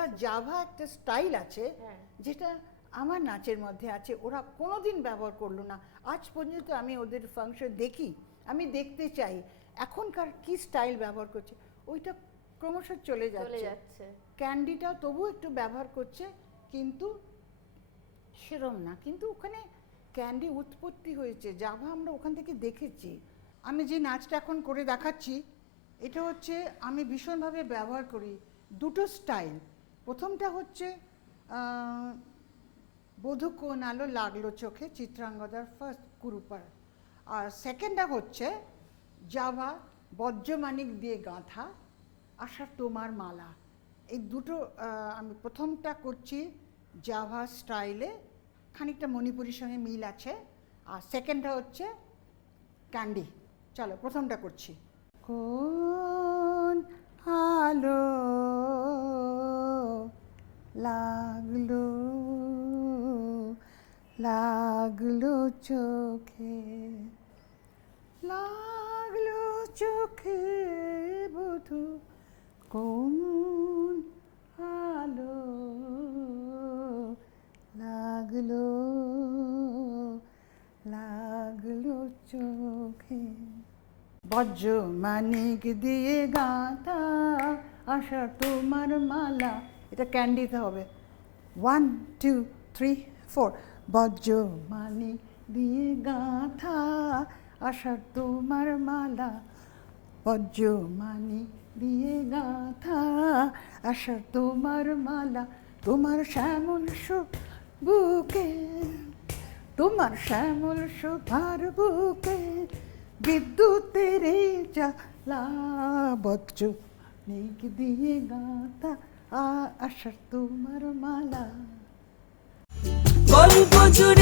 ওরা জাভা একটা স্টাইল আছে হ্যাঁ। যেটা আমার নাচের মধ্যে আছে ওরা কোনোদিন ব্যবহার করল না। আজ পর্যন্ত আমি ওদের ফাংশন দেখি আমি দেখতে চাই এখনকার কি স্টাইল ব্যবহার করছে ওইটা ক্রমশ চলে যাচ্ছে। ক্যান্ডিটা তবু একটু ব্যবহার করছে কিন্তু সেরম না। কিন্তু ওখানে ক্যান্ডি উৎপত্তি হয়েছে জাভা আমরা ওখান থেকে দেখেছি। আমি যে নাচটা এখন করে দেখাচ্ছি এটা হচ্ছে আমি ভীষণভাবে ব্যবহার করি দুটো স্টাইল প্রথমটা হচ্ছে বধূ কোন আলো লাগল চোখে চিত্রাঙ্গদার ফার্স্ট কুরুপার। আর সেকেন্ডটা হচ্ছে জাভা বজ্রমানিক দিয়ে গাঁথা আশা তোমার মালা। এই দুটো আমি প্রথমটা করছি জাভা স্টাইলে খানিকটা মণিপুরীর সঙ্গে মিল আছে। আর সেকেন্ডটা হচ্ছে ক্যান্ডি চলো প্রথমটা করছি। কোন লাগল লাগল চোখে লাগল চোখে বধু কোন আলো? লাগল লাগল চোখে। বজ্র মানিক দিয়ে গাঁথা আশা তোমার মালা, এটা ক্যান্ডিতে হবে। ওয়ান টু থ্রি ফোর বজ্র মানিক দিয়ে গাঁথা আশা তোমার মালা। বজ্র মানিক দিয়ে গাঁথা আশা তোমার মালা। তোমার শ্যামল বুকে, তোমার শ্যামল শোভার বুকে বিদ্যুতের জ্বালা। বজ্র নিক দিয়ে গাঁথা আশার তোমার মালা। গল্প জুড়ে